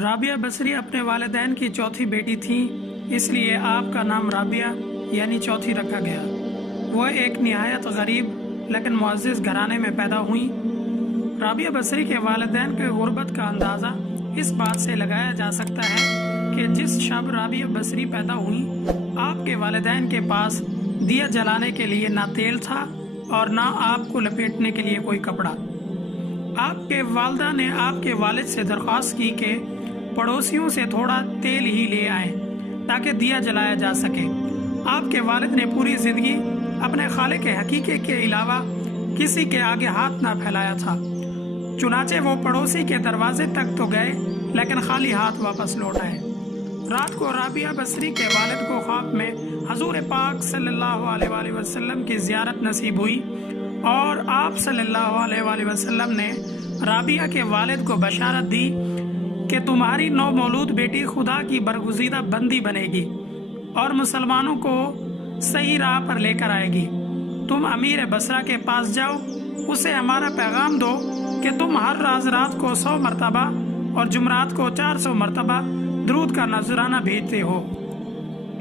رابعہ بصری اپنے والدین کی چوتھی بیٹی تھیں، اس لیے آپ کا نام رابعہ یعنی چوتھی رکھا گیا۔ وہ ایک نہایت غریب لیکن معزز گھرانے میں پیدا ہوئیں۔ رابعہ بصری کے والدین کے غربت کا اندازہ اس بات سے لگایا جا سکتا ہے کہ جس شب رابعہ بصری پیدا ہوئیں، آپ کے والدین کے پاس دیا جلانے کے لیے نہ تیل تھا اور نہ آپ کو لپیٹنے کے لیے کوئی کپڑا۔ آپ کے والدہ نے آپ کے والد سے درخواست کی کہ پڑوسیوں سے تھوڑا تیل ہی لے آئیں تاکہ دیا جلایا جا سکے۔ آپ کے والد نے پوری زندگی اپنے خالق حقیقی کے علاوہ کسی کے آگے ہاتھ نہ پھیلایا تھا، چنانچہ وہ پڑوسی کے دروازے تک تو گئے لیکن خالی ہاتھ واپس لوٹ آئے۔ رات کو رابعہ بصری کے والد کو خواب میں حضور پاک صلی اللہ علیہ وآلہ وسلم کی زیارت نصیب ہوئی اور آپ صلی اللہ علیہ وآلہ وسلم نے رابعہ کے والد کو بشارت دی کہ تمہاری نو مولود بیٹی خدا کی برگزیدہ بندی بنے گی اور مسلمانوں کو صحیح راہ پر لے کر آئے گی۔ تم امیر بصرہ کے پاس جاؤ، اسے ہمارا پیغام دو کہ تم ہر رات کو 100 مرتبہ اور جمعرات کو 400 مرتبہ درود کا نذرانہ بھیجتے ہو،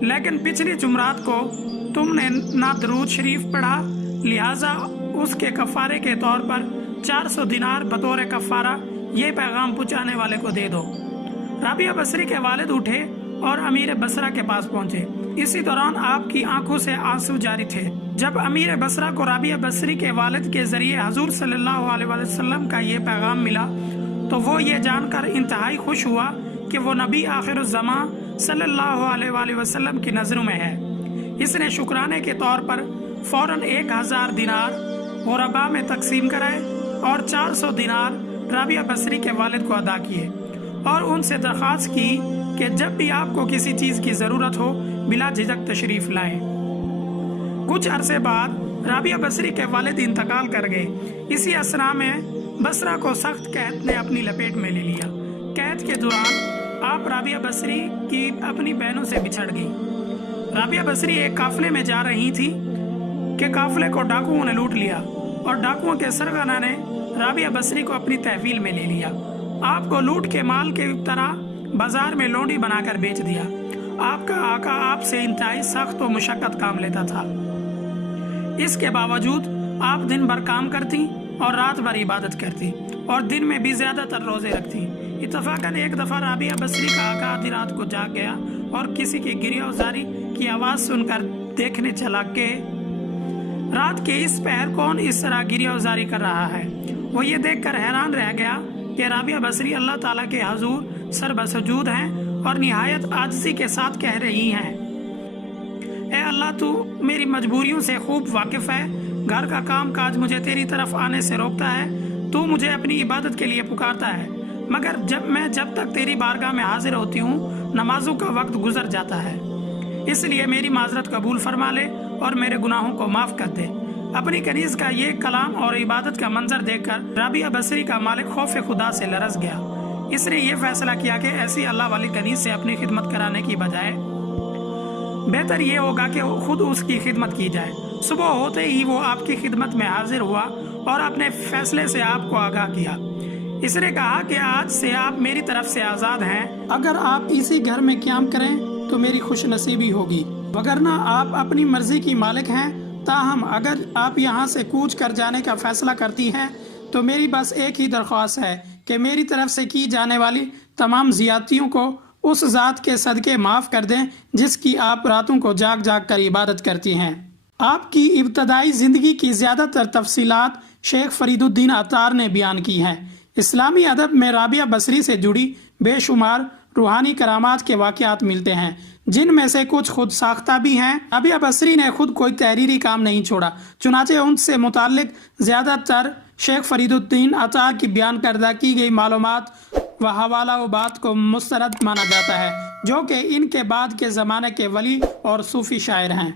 لیکن پچھلی جمعرات کو تم نے نہ درود شریف پڑھا، لہٰذا اس کے کفارے کے طور پر 400 دینار بطور کفارہ یہ پیغام پہنچانے والے کو دے دو۔ رابعہ بصری کے والد اٹھے اور امیر بصرہ کے پاس پہنچے۔ اسی دوران آپ کی آنکھوں سے آنسو جاری تھے۔ جب امیر بصرہ کو رابعہ بصری کے والد کے ذریعے حضور صلی اللہ علیہ وسلم کا یہ پیغام ملا تو وہ یہ جان کر انتہائی خوش ہوا کہ وہ نبی آخر الزمان صلی اللہ علیہ وآلہ وسلم کی نظروں میں ہے۔ اس نے شکرانے کے طور پر فوراً 1000 دینار غرباء میں تقسیم کرائے اور 400 دینار رابعہ بصری کے والد کو ادا کیے اور ان سے درخواست کی کہ جب بھی آپ کو کسی چیز کی ضرورت ہو بلا جھجک تشریف لائیں۔ کچھ عرصے بعد رابعہ بصری کے والد انتقال کر گئے۔ اسی اثنا میں بصرہ کو سخت قحط نے اپنی لپیٹ میں لے لیا۔ قحط کے دوران آپ رابعہ بصری کی اپنی بہنوں سے بچھڑ گئی۔ رابعہ بصری ایک قافلے میں جا رہی تھی کہ قافلے کو ڈاکوؤں نے لوٹ لیا اور ڈاکوؤں کے سرغنہ نے رابعہ بصری کو اپنی تحویل میں لے لیا۔ آپ کو لوٹ کے مال کے طرح بازار میں لونڈی بنا کر بیچ دیا۔ آپ کا آقا آپ سے انتہائی سخت و مشقت کام لیتا تھا۔ اس کے باوجود آپ دن بھر کام کرتی اور رات بھر عبادت کرتی اور دن میں بھی زیادہ تر روزے رکھتی۔ اتفاقاً ایک دفعہ رابعہ بصری کا آقا آدھی رات کو جاگ گیا اور کسی کی گریہ زاری کی آواز سن کر دیکھنے چلا کہ رات کے اس پہر کون اس طرح گریہ زاری کر رہا ہے۔ وہ یہ دیکھ کر حیران رہ گیا کہ رابعہ بصری اللہ تعالیٰ کے حضور سر بسجود ہیں اور نہایت عاجزی کے ساتھ کہہ رہی ہیں، اے اللہ تو میری مجبوریوں سے خوب واقف ہے، گھر کا کام کاج مجھے تیری طرف آنے سے روکتا ہے، تو مجھے اپنی عبادت کے لیے پکارتا ہے، مگر جب تک تیری بارگاہ میں حاضر ہوتی ہوں نمازوں کا وقت گزر جاتا ہے، اس لیے میری معذرت قبول فرما لے اور میرے گناہوں کو معاف کر دے۔ اپنی کنیز کا یہ کلام اور عبادت کا منظر دیکھ کر رابعہ بصری کا مالک خوف خدا سے لرز گیا۔ اس نے یہ فیصلہ کیا کہ ایسی اللہ والی کنیز سے اپنی خدمت کرانے کی بجائے بہتر یہ ہوگا کہ خود اس کی خدمت کی جائے۔ صبح ہوتے ہی وہ آپ کی خدمت میں حاضر ہوا اور اپنے فیصلے سے آپ کو آگاہ کیا۔ اس نے کہا کہ آج سے آپ میری طرف سے آزاد ہیں، اگر آپ اسی گھر میں قیام کریں تو میری خوش نصیبی ہوگی، وگرنہ آپ اپنی مرضی کی مالک ہیں۔ تاہم اگر آپ یہاں سے کوچ کر جانے کا فیصلہ کرتی ہیں تو میری بس ایک ہی درخواست ہے کہ میری طرف سے کی جانے والی تمام زیادتیوں کو اس ذات کے صدقے معاف کر دیں جس کی آپ راتوں کو جاگ جاگ کر عبادت کرتی ہیں۔ آپ کی ابتدائی زندگی کی زیادہ تر تفصیلات شیخ فرید الدین عطار نے بیان کی ہیں۔ اسلامی ادب میں رابعہ بصری سے جڑی بے شمار روحانی کرامات کے واقعات ملتے ہیں، جن میں سے کچھ خود ساختہ بھی ہیں۔ رابعہ بصری نے خود کوئی تحریری کام نہیں چھوڑا، چنانچہ ان سے متعلق زیادہ تر شیخ فرید الدین عطار کی بیان کردہ کی گئی معلومات و حوالہ و بات کو مستند مانا جاتا ہے، جو کہ ان کے بعد کے زمانے کے ولی اور صوفی شاعر ہیں۔